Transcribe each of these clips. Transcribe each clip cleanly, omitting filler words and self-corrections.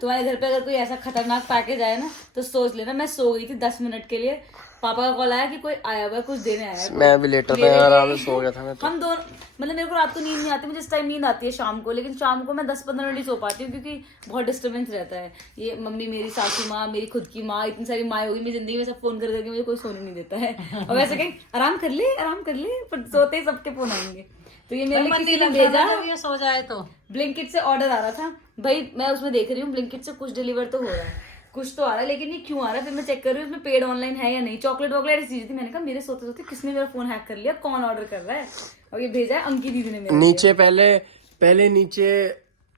तुम्हारे घर पे अगर कोई ऐसा खतरनाक पैकेज आया ना तो सोच लेना मैं सो गई थी 10 मिनट के लिए, पापा का कॉल आया कि कोई आया हुआ है कुछ देने आया है। मैं भी लेटा था यार, आराम से सो गया था मैं तो। हम दोनों मतलब मेरे को रात को नींद नहीं आती, मुझे इस टाइम नींद आती है शाम को, लेकिन शाम को मैं 10-15 मिनट ही सो पाती हूँ क्योंकि बहुत डिस्टर्बेंस रहता है। ये मम्मी, मेरी सासू माँ, मेरी खुद की माँ, इतनी सारी माँ होगी मेरी जिंदगी में, सब फोन कर करके मुझे कोई सोने नहीं देता है। और वैसे कहीं आराम कर ले, पर सोते ही सबके फोन आएंगे। तो ये मेरे लिए किसी ने भेजा, ये सो जाए तो ब्लिंकिट से ऑर्डर आ रहा था भाई, मैं उसमें देख रही हूँ ब्लिंकिट से कुछ डिलीवर तो हो रहा है, कुछ तो आ रहा है, लेकिन ये क्यों आ रहा है? फिर मैं चेक कर रही हूँ उसमें पेड ऑनलाइन है या नहीं। चॉकलेट वॉकलेट ऐसी चीज थी, मैंने कहा मेरे सोते सोते किसने मेरा फोन हैक कर लिया, कौन ऑर्डर कर रहा है? और ये भेजा है अंकी दीदी ने मेरे नीचे पहले नीचे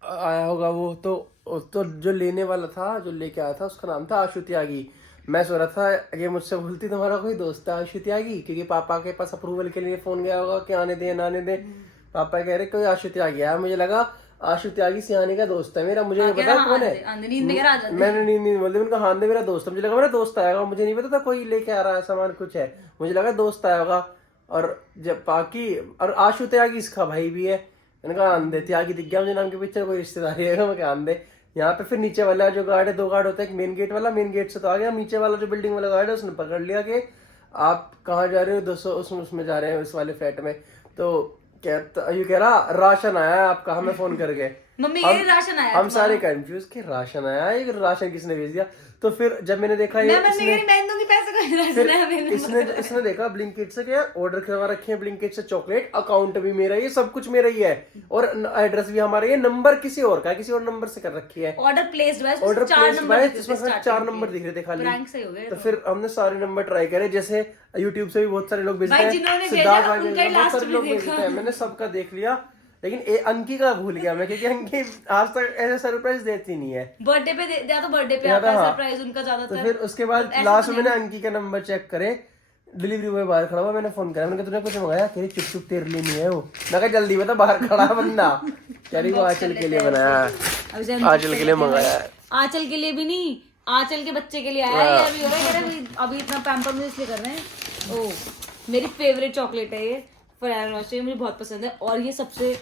आया होगा वो तो जो लेने वाला था, जो लेके आया था, उसका नाम था आशु त्यागी। मैं सोच रहा था ये मुझसे बोलती तुम्हारा कोई दोस्त है आशु त्यागी, क्योंकि पापा के पास अप्रूवल के लिए फोन गया होगा कि आने दे ना आने दे। पापा कह रहे कोई आशु त्यागी आया, मुझे लगा आशु त्यागी सियानी का दोस्त है मेरा, मुझे नहीं पता कौन है। मैंने नहीं बोलती, उनका हाँ दे मेरा दोस्त है, मुझे लगा मेरा दोस्त आएगा, मुझे नहीं पता था कोई लेके आ रहा है सामान कुछ है, मुझे लगा दोस्त आया होगा। और जब बाकी और आशु त्यागी इसका भाई भी है, मैंने कहा आंदे त्यागी दिख गया मुझे नाम के पीछे, कोई रिश्तेदारी है, मैं कहा आंदे। यहाँ पे फिर नीचे वाला जो गार्ड है, 2 गार्ड होता है, एक मेन गेट वाला, मेन गेट से तो आ गया, नीचे वाला जो बिल्डिंग वाला गार्ड है उसने पकड़ लिया कि आप कहाँ जा रहे हो, 200 उसमें जा रहे हैं इस वाले फ्लैट में। तो ये कह रहा राशन आया है आपका, हमें फोन करके। मम्मी ये राशन आया, हम सारे कंफ्यूज कि राशन आया है, ये राशन किसने भेज दिया? तो फिर जब मैंने देखा ये इसने देखा ब्लिंकिट से क्या ऑर्डर करवा रखे हैं, ब्लिंकिट से चॉकलेट, अकाउंट भी मेरा, ये सब कुछ मेरा ही है, और एड्रेस भी हमारा, ये नंबर किसी और का है, किसी और नंबर से कर रखी है। ऑर्डर प्लेस्ड है, ऑर्डर इसमें 4 नंबर दिख रहे थे खाली। तो फिर हमने सारे नंबर ट्राई करे, जैसे यूट्यूब से भी बहुत सारे लोग भेजते हैं, सिद्धार्थ भाई बहुत सारे लोग भेजते हैं, मैंने सबका देख लिया, लेकिन अंकी का भूल गया मैं, क्योंकि अंकी आज तक ऐसे सरप्राइज देती नहीं है। बर्थडे पे या तो बर्थडे पे आता है सरप्राइज उनका ज्यादातर। तो फिर उसके बाद लास्ट में मैंने अंकी का नंबर चेक करे, डिलीवरी बॉय बाहर खड़ा हुआ, मैंने फोन करा, मैंने कहा तूने कुछ मंगाया? तेरी चुप चुप तेरे लिए नहीं है वो। मैं कहा जल्दी बता, बाहर खड़ा बंदा, कह रही वो आंचल के लिए बनाया, आंचल के लिए मंगाया। आंचल के लिए भी नहीं, आंचल के बच्चे के लिए आया है। अभी हो रहा है अभी इतना पैम्पर मुझे इसलिए कर रहे हैं। ओ मेरी फेवरेट चॉकलेट है ये, फरेरो रोशर, मुझे बहुत पसंद है, और ये सबसे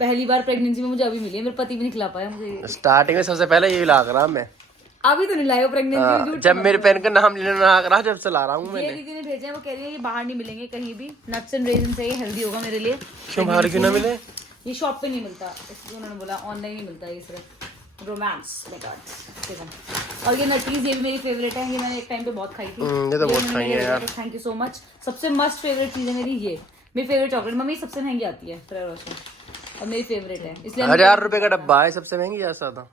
पहली बार प्रेगनेंसी में मुझे अभी मिली है, मेरे पति भी नहीं खिला पाया मुझे। स्टार्टिंग में सबसे पहले यही ला रहा मैं, अभी तो नहीं लाया प्रेगनेंसी में, जब मेरे पेन का नाम लेना आ रहा, जब से ला रहा हूँ मैंने। ये दीदी ने भेजा है, वो कह रही है ये बाहर नहीं मिलेंगे कहीं भी, नट्स एंड रेजिन से, ये हेल्दी होगा मेरे लिए। क्यों बाहर क्यों ना मिले? ये शॉप पे नहीं मिलता, इसलिए उन्होंने बोला ऑनलाइन ही मिलता है ये सिर्फ। रोमांस और ये नटीज, ये भी मेरी फेवरेट है, ये मैंने एक टाइम पे बहुत खाई थी। ये तो बहुत खाई है यार, थैंक यू सो मच। सबसे मस्त फेवरेट चीज है मेरी ये, मेरी फेवरेट चॉकलेट। मम्मी सबसे महंगी आती है फरेरो रोशर, और मेरी फेवरेट है, इसलिए 1000 रुपए का डब्बा है, सबसे महंगी ऐसा था,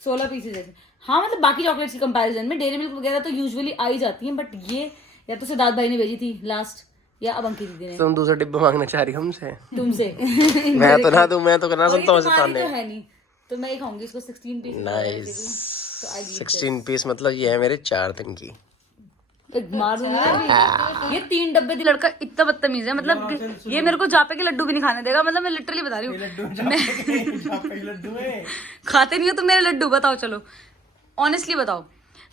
16 पीसेज है। हाँ मतलब बाकी चॉकलेट्स की कंपैरिजन में डेयरी मिल्क वगैरह तो यूजुअली आ ही जाती हैं, बट ये या तो सिद्धार्थ भाई ने भेजी थी लास्ट, या अब अंकित दीदी ने। तुम दूसरा डिब्बा मांगना चाह रही हमसे? तुमसे मैं तो ना दूं, मैं तो करना सुनता हूं से ताने। तो है नहीं, तो मैं ही खाऊंगी इसको 16 पीस। नाइस, 16 पीस मतलब ये है मेरे 4 दिन की। मार दूंगी ना ये 3 डब्बे थी। लड़का इतना बदतमीज है, मतलब ये मेरे को जापे के लड्डू भी नहीं खाने देगा, मतलब मैं लिटरली बता रही हूँ। खाते नहीं हो तो मेरे लड्डू बताओ, चलो ऑनेस्टली बताओ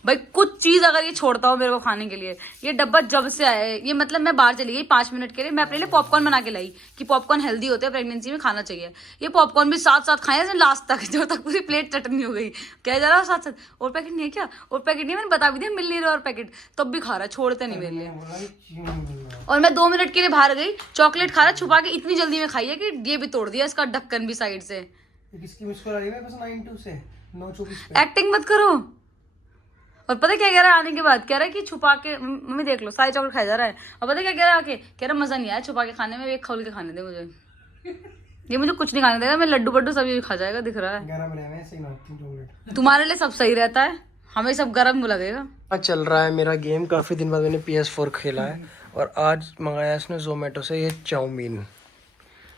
भाई, कुछ चीज अगर ये छोड़ता हो मेरे को खाने के लिए। ये डब्बा जब से आया है, ये मतलब मैं बाहर चली गई 5 मिनट के लिए, मैं अपने लिए पॉपकॉर्न बना के लाई कि पॉपकॉर्न हेल्दी होते हैं, प्रेगनेंसी में खाना चाहिए। ये पॉपकॉर्न भी साथ साथ खाए लास्ट तक, जब तक पूरी प्लेट चटनी हो गई। क्या जा रहा है साथ साथ, और पैकेट नहीं है क्या? और पैकेट नहीं है, मैंने बता भी दिया मिल नहीं रहा और पैकेट, तब भी खा रहा है, छोड़ते नहीं मेरे लिए। और मैं 2 मिनट के लिए बाहर गई, चॉकलेट खा रहा छुपा के, इतनी जल्दी में खाई है कि ये भी तोड़ दिया इसका ढक्कन भी साइड से। एक्टिंग मत करो। और पता क्या कह रहा है आने के बाद, कह रहा है कि छुपा के, मम्मी देख लो सारी चॉकलेट खाया जा रहा है, और पता क्या कह रहा है आके, कह रहा मजा नहीं आया छुपा के खाने में, एक खोल के खाने दे मुझे। ये मुझे कुछ नहीं खाने देगा, मैं लड्डू बड्डू सभी खा जाएगा, दिख रहा है। तुम्हारे लिए सब सही रहता है, हमें सब गर्म लगेगा। चल रहा है मेरा गेम, काफी दिन बाद मैंने PS4 खेला है, और आज मंगाया इसने जोमेटो से ये चाउमीन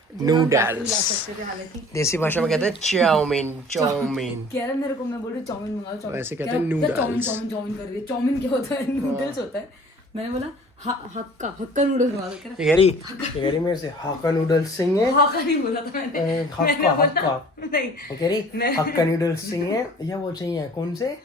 नूडल्स, देसी भाषा में कहते हैं चाउमीन। कह रहा मेरे को, मैं बोल रही चाउमीन मंगाओ, चाउमीन वैसे कहते हैं नूडल्स। चाउमीन कर रही है, चाउमीन क्या होता है? नूडल्स होता है। मैंने बोला हक्का नूडल्स मंगा दो। कह रही मेरे से हक्का नूडल्स चाहिए। हक्का नहीं बोला था मैंने, हक्का नहीं कह रही हक्का नूडल्स चाहिए, या वो चाहिए कौन से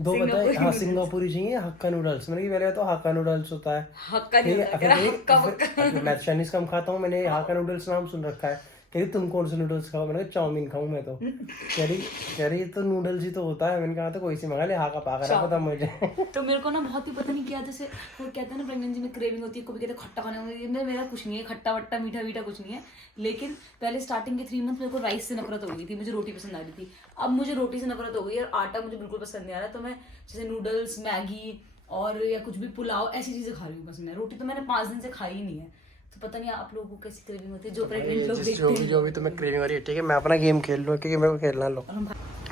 2 बताए? हाँ सिंगापुरी चाहिए हक्का नूडल्स। मैंने पहले तो हक्का नूडल्स होता है, हक्का नहीं होता, मैं चाइनीज कम खाता हूँ, मैंने हक्का नूडल्स नाम सुन रखा है। कह रही तुम कौन से नूडल्स खाओ, मैंने कहा चाउमीन खाऊं मैं तो। कह रही तो नूडल्स ही तो होता है। मैंने कहा तो कोई सी मंगा ले, हाँ का पाकर रहा पता मुझे। तो मेरे को ना बहुत ही पता नहीं क्या, जैसे वो कहते हैं ना प्रेगनेंसी में क्रेविंग होती है, कभी कहते हैं खट्टा खाने होती है, मेरा कुछ नहीं है, खट्टा वट्टा मीठा वीठा कुछ नहीं है। लेकिन पहले स्टार्टिंग के 3 मंथ मेरे को राइस से नफरत हो गई थी, मुझे रोटी पसंद आ रही थी। अब मुझे रोटी से नफरत हो गई और आटा मुझे बिल्कुल पसंद नहीं आ रहा। तो मैं जैसे नूडल्स, मैगी और या कुछ भी पुलाव ऐसी चीजें खा रही हूँ बस मैं। रोटी तो मैंने 5 दिन से खाई ही नहीं है। तो पता नहीं आप लोगों को कैसी क्रेविंग होती है, जो प्रेग्नेंट लोग देखते हैं। जो भी तुम्हें क्रेविंग हो रही है, ठीक है मैं अपना गेम खेल लूँ क्योंकि मेरे को खेलना। लो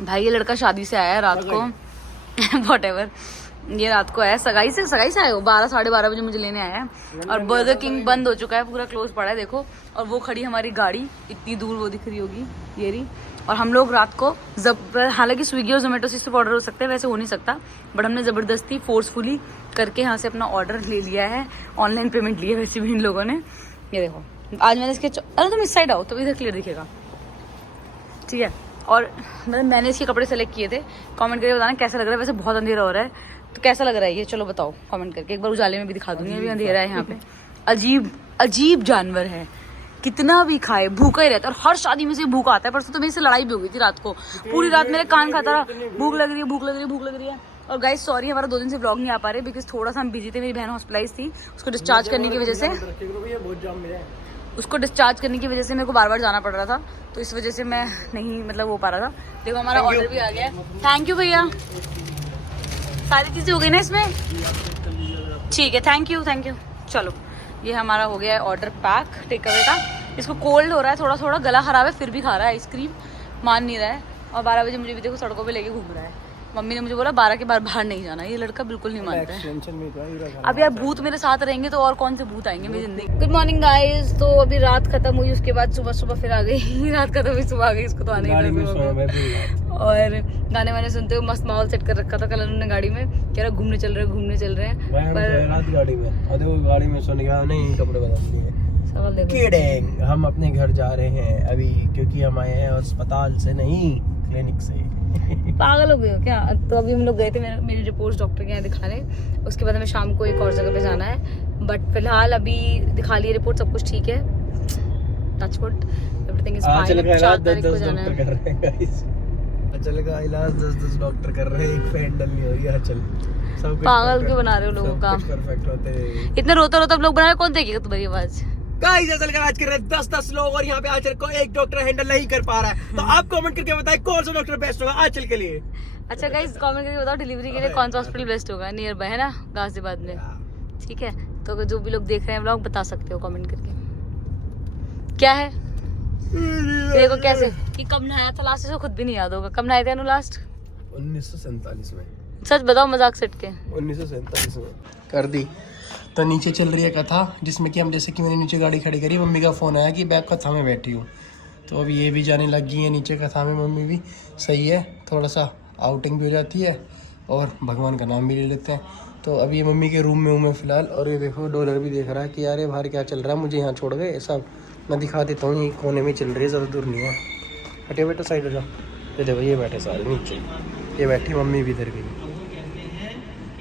भाई ये लड़का शादी से आया है रात को व्हाटएवर, ये रात को आया सगाई से आया हो, 12 साढ़े 12 बजे मुझे लेने आया है। और बर्गर किंग बंद हो चुका है, पूरा क्लोज पड़ा है देखो। और वो खड़ी हमारी गाड़ी इतनी दूर, वो दिख रही होगी ये रही। और हम लोग रात को हालांकि स्विगी और जोमेटो से ऑर्डर हो सकते हैं, वैसे हो नहीं सकता, बट हमने ज़बरदस्ती फोर्सफुली करके यहाँ से अपना ऑर्डर ले लिया है। ऑनलाइन पेमेंट ली है वैसे भी इन लोगों ने। ये देखो आज मैंने इसके अरे तुम इस साइड आओ तो इधर क्लियर दिखेगा, ठीक है। और मैंने इसके कपड़े सेलेक्ट किए थे। कमेंट करके बताना कैसा लग रहा है। वैसे बहुत अंधेरा हो रहा है, तो कैसा लग रहा है ये चलो बताओ कमेंट करके। एक बार उजाले में भी दिखा दूंगी, अभी अंधेरा है यहाँ पे। अजीब अजीब जानवर है, कितना भी खाए भूखा ही रहता है। और हर शादी में से भूखा आता है। परसों तो मेरी से लड़ाई भी हो गई थी रात को, पूरी रात मेरे कान खाता रहा, भूख लग रही है भूख लग रही है भूख लग रही है। और गाइस सॉरी हमारा 2 दिन से व्लॉग नहीं आ पा रहे बिकॉज थोड़ा सा हम बिजी थे। मेरी बहन हॉस्पिटलाइज थी, उसको डिस्चार्ज करने की वजह से मेरे को बार बार जाना पड़ रहा था, तो इस वजह से मैं नहीं मतलब हो पा रहा था। देखो हमारा ऑर्डर भी आ गया है। थैंक यू भैया, सारी चीजें हो गई ना इसमें, ठीक है थैंक यू। चलो ये हमारा हो गया है ऑर्डर पैक टेक अवे का। इसको कोल्ड हो रहा है, थोड़ा थोड़ा गला खराब है, फिर भी खा रहा है आइसक्रीम, मान नहीं रहा है। और 12 बजे मुझे भी देखो सड़कों पे लेके घूम रहा है। मम्मी ने मुझे बोला 12 के बाद बाहर नहीं जाना, ये लड़का बिल्कुल नहीं मानता है। अब यार भूत मेरे साथ रहेंगे तो और कौन से भूत आएंगे मेरी जिंदगी। गुड मॉर्निंग गाइस, तो अभी रात खत्म हुई, उसके बाद सुबह फिर आ गई रात खत्म हुई सुबह आ गई, इसको तो आने ही। और गाने वाने सुनते हुए मस्त माहौल सेट कर रखा था कल उन्होंने गाड़ी में, कह रहा घूमने चल रहे हैं पर गाड़ी में सोने का नहीं, कपड़े बदल लिए। सवाल देखो, हम अपने घर जा रहे हैं अभी क्योंकि हम आए हैं अस्पताल से नहीं क्लिनिक से। पागल हो गए हो क्या। तो अभी हम लोग गए थे मेरी रिपोर्ट्स डॉक्टर के यहाँ दिखाने, उसके बाद हमें शाम को एक और जगह पे जाना है। बट फिलहाल अभी दिखा लिए रिपोर्ट, सब कुछ ठीक है, touch wood everything is fine. 4 तारीख को जाना है। चल का इलाज 10 डॉक्टर कर रहे हैं, एक पे हैंडल नहीं हो रही है। चल सब पागल क्यों बना रहे हो लोगों का, परफेक्ट होते इतने रोते लोग बना रहे, कौन देखेगा तुम्हारी आवाज। गाइस असल का आज कर रहे हैं 10 लोग और यहाँ पे आंचल को एक डॉक्टर हैंडल नहीं कर पा रहा है। तो आप कमेंट करके बताएं कौन सा डॉक्टर बेस्ट होगा आंचल के लिए। अच्छा गाइस कमेंट करके बताओ डिलीवरी के लिए कौन सा हॉस्पिटल बेस्ट होगा नियर बाय, है ना गाजियाबाद में, ठीक है। तो जो भी लोग देख रहे हैं व्लॉग बता सकते हो कमेंट करके। क्या है देखो कैसे कि कब नहाया था लास्ट, से खुद भी नहीं याद होगा कब नहाए थे अनु लास्ट। 1947 में। सच बताओ मजाक सेट के। 1947 में कर दी। तो नीचे चल रही है कथा, जिसमें कि हम जैसे कि मैंने नीचे गाड़ी खड़ी करी, मम्मी का फ़ोन आया कि बैग कथा में बैठी हूँ। तो अभी ये भी जाने लग गई है नीचे कथा में, मम्मी भी सही है, थोड़ा सा आउटिंग भी हो जाती है और भगवान का नाम भी ले लेते हैं। तो अभी ये मम्मी के रूम में हूँ मैं फ़िलहाल। और ये देखो डॉलर भी देख रहा है कि यार ये बाहर क्या चल रहा है, मुझे यहाँ छोड़ गए सब। मैं दिखा देता हूँ, ये कोने में चल रही है, ज़्यादा दूर नहीं है। हटे बेटा साइड हो जाओ। ये देखो ये बैठे सारे नीचे, ये बैठी, मम्मी भी इधर गई,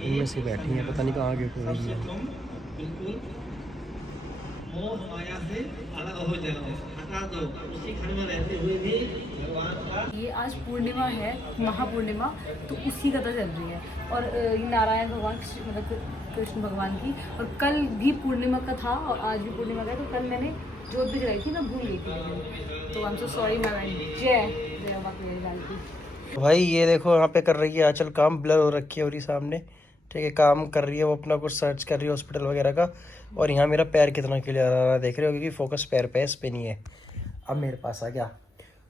इनमें से बैठी हैं, पता नहीं कहाँ गए कोई है। ये आज पूर्णिमा है, महापूर्णिमा, तो उसी कथा चल रही है। और ये नारायण भगवान मतलब कृष्ण भगवान की, और कल भी पूर्णिमा का था और आज भी पूर्णिमा का है। तो कल मैंने जोत भी जलाई थी, मैं भूल गई थी, तो I am so sorry my friend. जय माता की। भाई ये देखो यहाँ पे कर रही है आंचल काम, ब्लर हो रखी है और ये सामने, ठीक है, काम कर रही है वो, अपना कुछ सर्च कर रही है हॉस्पिटल वगैरह का। और यहाँ मेरा पैर कितना क्लियर आ रहा है देख रहे हो, क्योंकि फोकस पैर पे है, इस पे नहीं है। अब मेरे पास आ गया।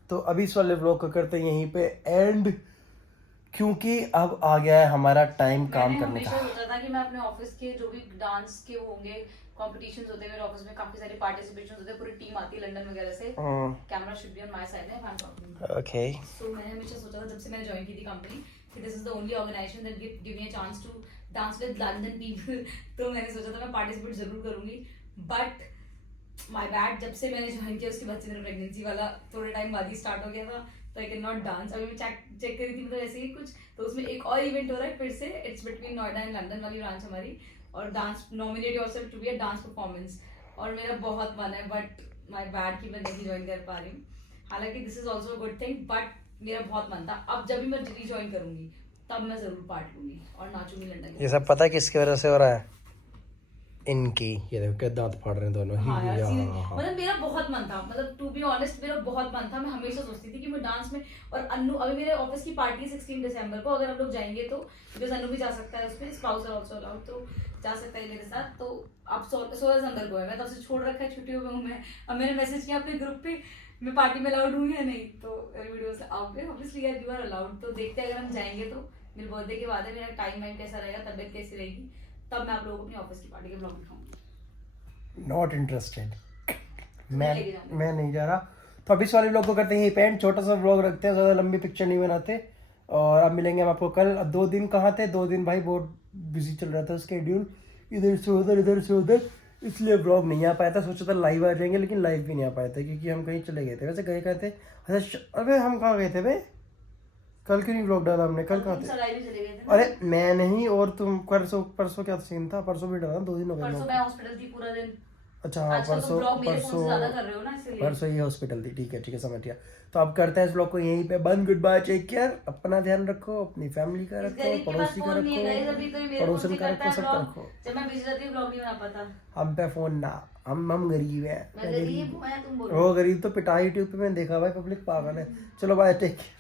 तो अभी इस वाले ब्लॉग को करते हैं यहीं पे एंड, क्योंकि अब आ गया है हमारा टाइम काम करने का। मैंने सोचा था कि मैं अपने ऑफिस के जो भी डांस के होंगे कॉम्पिटिशंस होते हैं, मेरे ऑफिस में काफी सारे पार्टिसिपेशंस होते हैं, पूरी टीम आती है लंदन वगैरह से, camera should be on my side है, ओके। सो मैंने हमेशा सोचा था जब से मैंने ज्वाइन की थी कंपनी कि this is the only organisation that give me a chance to dance with London people. तो मैंने सोचा था मैं पार्टिसिपेट जरूर करूंगी, बट माय बैड, जब से मैंने ज्वाइन किया उसके बाद से मेरा प्रेगनेंसी वाला थोड़े टाइम बाद ही स्टार्ट हो गया था, तो आई कैन नॉट डांस। अभी मैं चेक करी थी मतलब ऐसे ही कुछ, तो उसमें एक और इवेंट हो रहा है फिर से, it's between Noida and London वाली ब्रांच हमारी, और dance nominate yourself to be a dance performance, और मेरा बहुत मन है बट माय बैड कि मैं नहीं ज्वाइन कर पा रही हूँ. हालांकि this is also good thing, but मेरा बहुत मन था. अब जब भी मैं रीजॉइन करूंगी तब मैं जरूर पार्ट लूंगी और नाचूंगी लंदन. ये सब पता है किसकी वजह से हो रहा है? इनकी. ये देखो क्या दांत फाड़ रहे हैं दोनों. हाँ यार, हाँ. मतलब मेरा बहुत मन था, मतलब टू बी ऑनेस्ट मेरा बहुत मन था. मैं हमेशा सोचती थी कि मैं डांस में, और अन्नू अभी मेरे ऑफिस की पार्टी 16 दिसंबर को, अगर हम लोग जाएंगे तो बिकॉज अन्नू भी जा सकता है उसमें, स्पाउस आर आल्सो अलाउड, तो जा सकता है मेरे साथ. तो अब 16 दिसंबर को है, मैं तब से छोड़ रखा है, छुट्टियों में हूँ मैं. अब मैंने मैसेज किया अपने ग्रुप पे मैं पार्टी में अलाउड हूँ या नहीं, तो वीडियो से आओगे ऑब्वियसली यार, यू आर अलाउड. तो देखते हैं अगर हम जाएंगे तो. मेरे बर्थडे के बाद है, मेरा टाइम वाइम कैसा रहेगा, तबियत कैसी रहेगी, तब मैं आप लोगों को अपनी ऑफिस की पार्टी के ब्लॉग दिखाऊंगी. Not interested. लेके जाऊंगी. मैं नहीं जा रहा. तो अब इस वाले व्लॉग को करते हैं यहीं पे एंड. छोटा सा व्लॉग रखते हैं, ज़्यादा लंबी पिक्चर नहीं बनाते. और अब मिलेंगे हम आपको कल. 2 दिन कहाँ थे? 2 दिन भाई बहुत बिजी चल रहा था स्केड्यूल, इधर से उधर इधर से उधर, इसलिए व्लॉग नहीं आ पाया था. सोचा था लाइव आ जाएंगे, लेकिन लाइव भी नहीं आ पाए थे क्योंकि हम कहीं चले गए थे. वैसे गए कहाँ थे? अच्छा अबे हम कहाँ गए थे बे? कल क्यों नहीं व्लॉग डाला हमने? कल कहाँ थे? सगाई में चले गए थे ना. अरे मैं नहीं, और तुम परसों क्या सीन था? परसों भी डाला. 2 दिन हो गए. परसों मैं हॉस्पिटल थी पूरा दिन. अच्छा हाँ, आजकल तो परसों ब्लॉग मेरे फोन से ज्यादा कर रहे हो ना, इसलिए. परसों ये हॉस्पिटल थी. ठीक है समझ गया. तो अब करते हैं इस ब्लॉग को यहीं पे बंद. Goodbye, take care. अपना ध्यान रखो, अपनी फैमिली का इस रखो, गरीब के पास पड़ोसी का फोन नहीं है गाइस, रखो, अभी तो ये मेरे फोन पड़ोसन से का करता रखो, है सबका ब्लॉग. रखो. जब मैं बिजी रहती हूँ ब्लॉग नहीं बना पाता. हम पे फोन ना. हम गरीब हैं. मैं गरीब हूँ, तुम बोलो. वो गरीब तो पिटा यूट्यूब पे मैंने देखा भाई, पब्लिक पागल है. चलो बाय, टेक केयर.